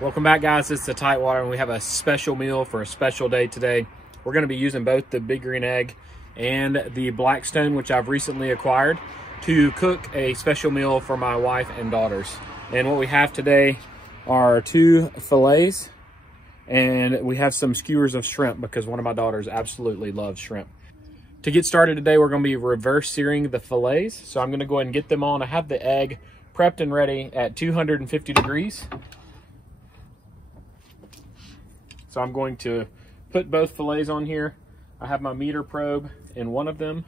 Welcome back, guys. It's the TightWad, and we have a special meal for a special day today. We're going to be using both the big green egg and the Blackstone, which I've recently acquired, to cook a special meal for my wife and daughters. And what we have today are 2 fillets, and we have some skewers of shrimp because one of my daughters absolutely loves shrimp. To get started today, we're going to be reverse searing the fillets. So I'm going to go ahead and get them on. I have the egg prepped and ready at 250 degrees. So I'm going to put both fillets on here. I have my meter probe in one of them,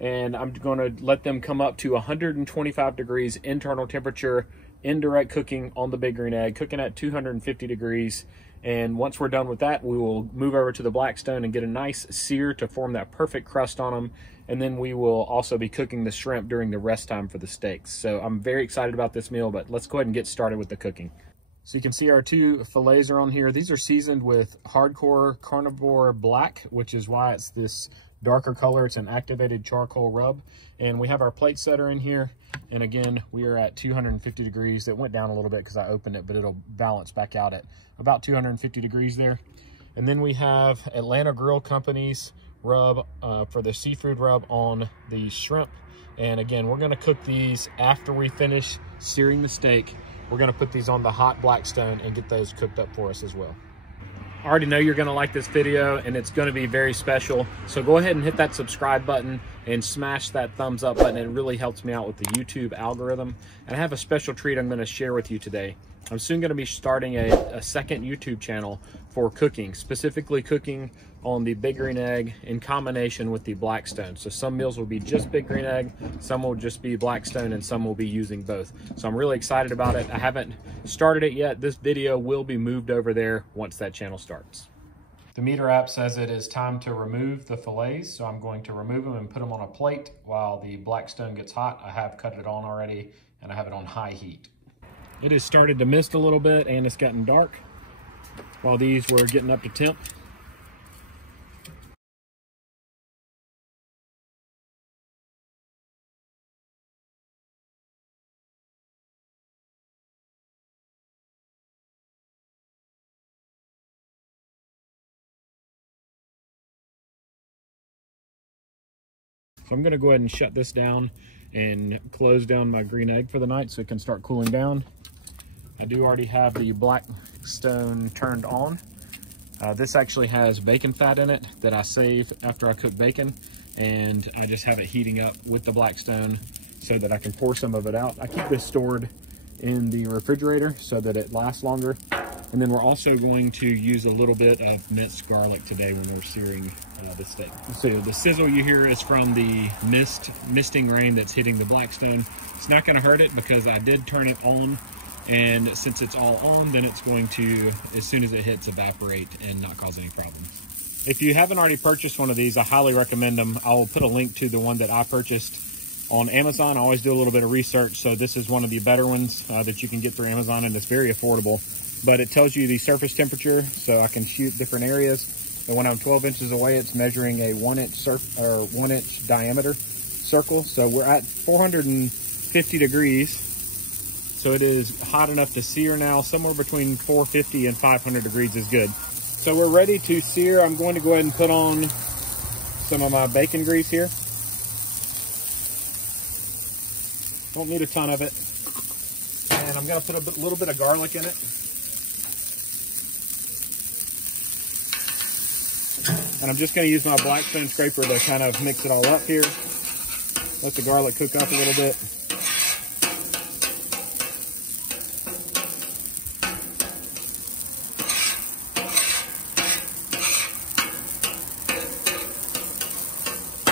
and I'm going to let them come up to 125 degrees internal temperature, indirect cooking on the big green egg, cooking at 250 degrees. And once we're done with that, we will move over to the Blackstone and get a nice sear to form that perfect crust on them. And then we will also be cooking the shrimp during the rest time for the steaks. So I'm very excited about this meal, but let's go ahead and get started with the cooking. So you can see our 2 fillets are on here. These are seasoned with hardcore carnivore black, which is why it's this darker color. It's an activated charcoal rub. And we have our plate setter in here. And again, we are at 250 degrees. It went down a little bit because I opened it, but it'll balance back out at about 250 degrees there. And then we have Atlanta Grill Company's rub for the seafood rub on the shrimp. And again, we're gonna cook these after we finish searing the steak. We're gonna put these on the hot Blackstone and get those cooked up for us as well. I already know you're gonna like this video, and it's gonna be very special. So go ahead and hit that subscribe button and smash that thumbs up button. It really helps me out with the YouTube algorithm. And I have a special treat I'm gonna share with you today. I'm soon gonna be starting a second YouTube channel for cooking, specifically cooking on the big green egg in combination with the Blackstone. So some meals will be just big green egg, some will just be Blackstone, and some will be using both. So I'm really excited about it. I haven't started it yet. This video will be moved over there once that channel starts. The meter app says it is time to remove the fillets, so I'm going to remove them and put them on a plate while the Blackstone gets hot. I have cut it on already, and I have it on high heat. It has started to mist a little bit, and it's gotten dark while these were getting up to temp. So I'm gonna go ahead and shut this down and close down my green egg for the night so it can start cooling down. I do already have the Blackstone turned on. This actually has bacon fat in it that I save after I cook bacon, and I just have it heating up with the Blackstone so that I can pour some of it out. I keep this stored in the refrigerator so that it lasts longer. And then we're also going to use a little bit of minced garlic today when we're searing the steak. So the sizzle you hear is from the misting rain that's hitting the Blackstone. It's not going to hurt it because I did turn it on, and since it's all on, then it's going to, as soon as it hits, evaporate and not cause any problems. If you haven't already purchased one of these, I highly recommend them. I will put a link to the one that I purchased on Amazon. I always do a little bit of research, so this is one of the better ones that you can get through Amazon, and it's very affordable. But it tells you the surface temperature, so I can shoot different areas. And when I'm 12 inches away, it's measuring a 1 inch diameter circle. So we're at 450 degrees. So it is hot enough to sear now. Somewhere between 450 and 500 degrees is good. So we're ready to sear. I'm going to go ahead and put on some of my bacon grease here. Don't need a ton of it. And I'm gonna put a little bit of garlic in it. And I'm just going to use my Blackstone scraper to kind of mix it all up here. Let the garlic cook up a little bit.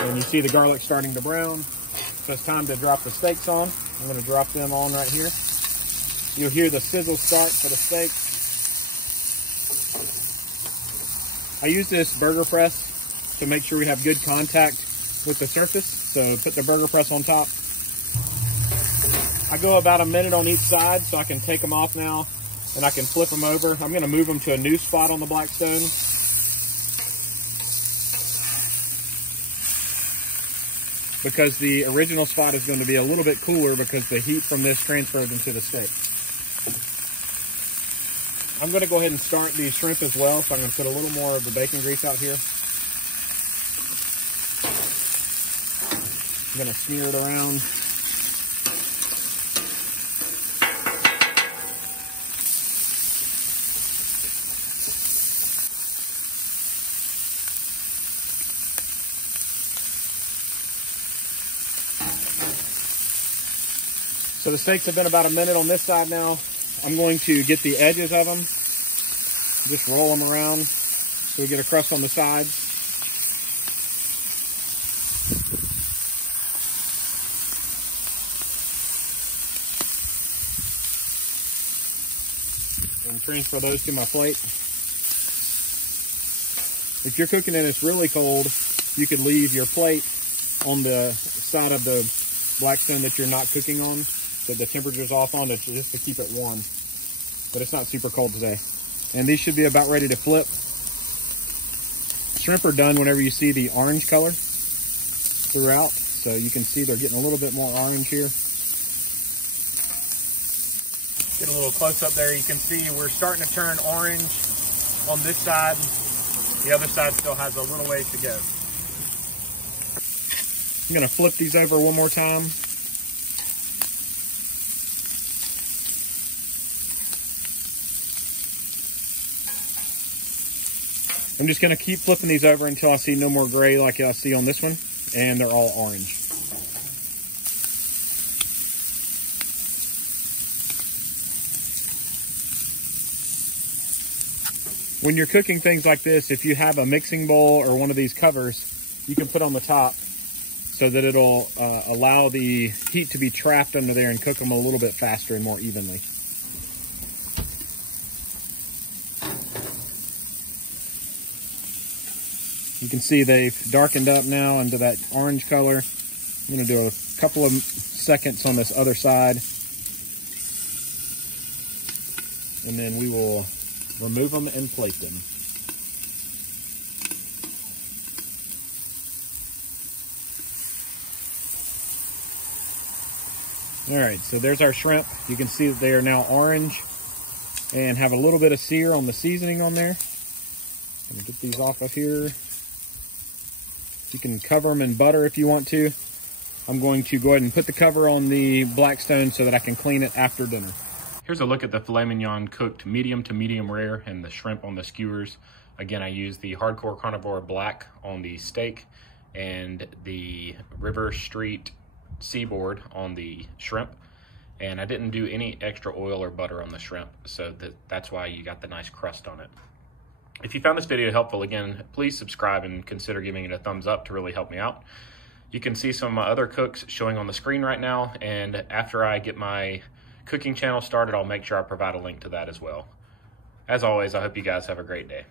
And you see the garlic starting to brown. So it's time to drop the steaks on. I'm going to drop them on right here. You'll hear the sizzle start for the steaks. I use this burger press to make sure we have good contact with the surface. So put the burger press on top. I go about a minute on each side so I can take them off now and I can flip them over. I'm going to move them to a new spot on the Blackstone. because the original spot is going to be a little bit cooler because the heat from this transfers into the steak. I'm going to go ahead and start the shrimp as well, so I'm going to put a little more of the bacon grease out here. I'm going to smear it around. So the steaks have been about a minute on this side now. I'm going to get the edges of them, just roll them around so we get a crust on the sides. And transfer those to my plate. If you're cooking and it's really cold, you could leave your plate on the side of the Blackstone that you're not cooking on, that the temperature's off on, just to keep it warm. But it's not super cold today. And these should be about ready to flip. Shrimp are done whenever you see the orange color throughout. So you can see they're getting a little bit more orange here. Get a little close up there. You can see we're starting to turn orange on this side. The other side still has a little ways to go. I'm gonna flip these over one more time. I'm just gonna keep flipping these over until I see no more gray like I see on this one, and they're all orange. When you're cooking things like this, if you have a mixing bowl or one of these covers, you can put on the top so that it'll allow the heat to be trapped under there and cook them a little bit faster and more evenly. You can see they've darkened up now into that orange color. I'm gonna do a couple of seconds on this other side. And then we will remove them and plate them. All right, so there's our shrimp. You can see that they are now orange and have a little bit of sear on the seasoning on there. I'm gonna get these off of here. You can cover them in butter if you want to. I'm going to go ahead and put the cover on the Blackstone so that I can clean it after dinner. Here's a look at the filet mignon cooked medium to medium rare and the shrimp on the skewers. Again, I used the Hardcore Carnivore Black on the steak and the River Street Seaboard on the shrimp. And I didn't do any extra oil or butter on the shrimp, so that's why you got the nice crust on it. If you found this video helpful, again, please subscribe and consider giving it a thumbs up to really help me out. You can see some of my other cooks showing on the screen right now, and after I get my cooking channel started, I'll make sure I provide a link to that as well. As always, I hope you guys have a great day.